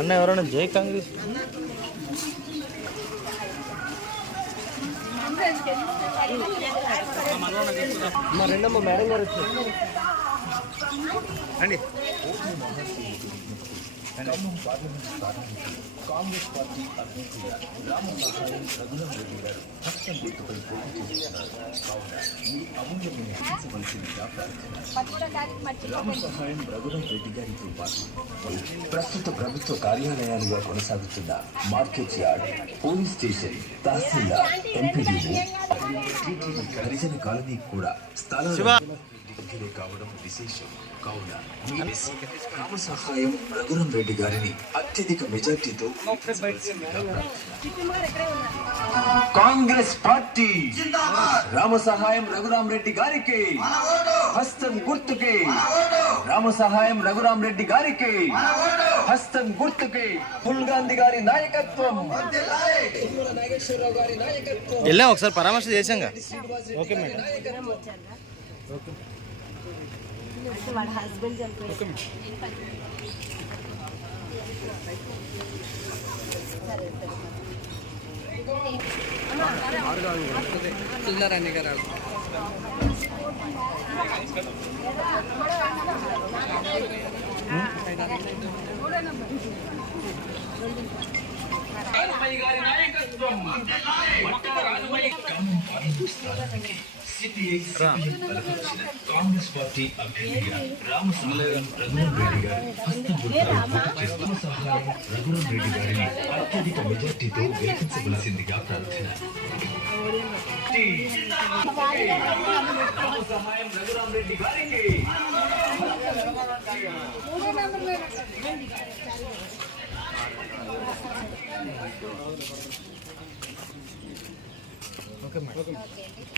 అన్న ఎవరైనా జై కాంగ్రెస్ మా రెండమ్మ మేడం గారు వచ్చారు అండి ఖమ్మం పార్లమెంట్ స్థానానికి కాంగ్రెస్ పార్టీ అభ్యర్థిగా రామసహాయం రఘురాం రెడ్డి గారు హస్తం గుర్తుపై పోటీ చేస్తున్నారు కావున మీరు అమూల్యమైన హింసవలసిందిగా రామసహాయం రఘురాం రెడ్డి గారితో పాటు ప్రస్తుత ప్రభుత్వ కార్యాలయాలుగా కొనసాగుతున్న market yard police station tahsildar MPDO హరిజన colony కూడా స్థలాలు కావడం విశేషం కావున సహాయం రఘురం రెడ్డి గారిని అత్యధిక మెజార్టీతో కాంగ్రెస్ పార్టీ రామ సహాయం రఘురాం రెడ్డి గారికి హస్తం గుర్తుకి రామ సహాయం రఘురాం రెడ్డి గారికి హస్తం గుర్తుకి ఫుల్ గాంధీ గారి నాయకత్వం వెళ్ళాం ఒకసారి పరామర్శ చేశాం ఓకే మేడం సో వాళ్ళ హస్బెండ్ చనిపోయింది చిల్లర అన్ని గారు గారి నాయకత్వం సిపిఐ సిపిఎం బలపరిచిన కాంగ్రెస్ పార్టీ అభ్యర్థిగా రామసాలయం రఘురాం రెడ్డి గారు హస్తం సహాయం రఘురాం రెడ్డి గారిని అత్యధిక మెజార్టీతో గెలిపించవలసిందిగా ప్రార్థన సహాయం రఘురాం రెడ్డి గారికి ఓకే మేడం ఓకే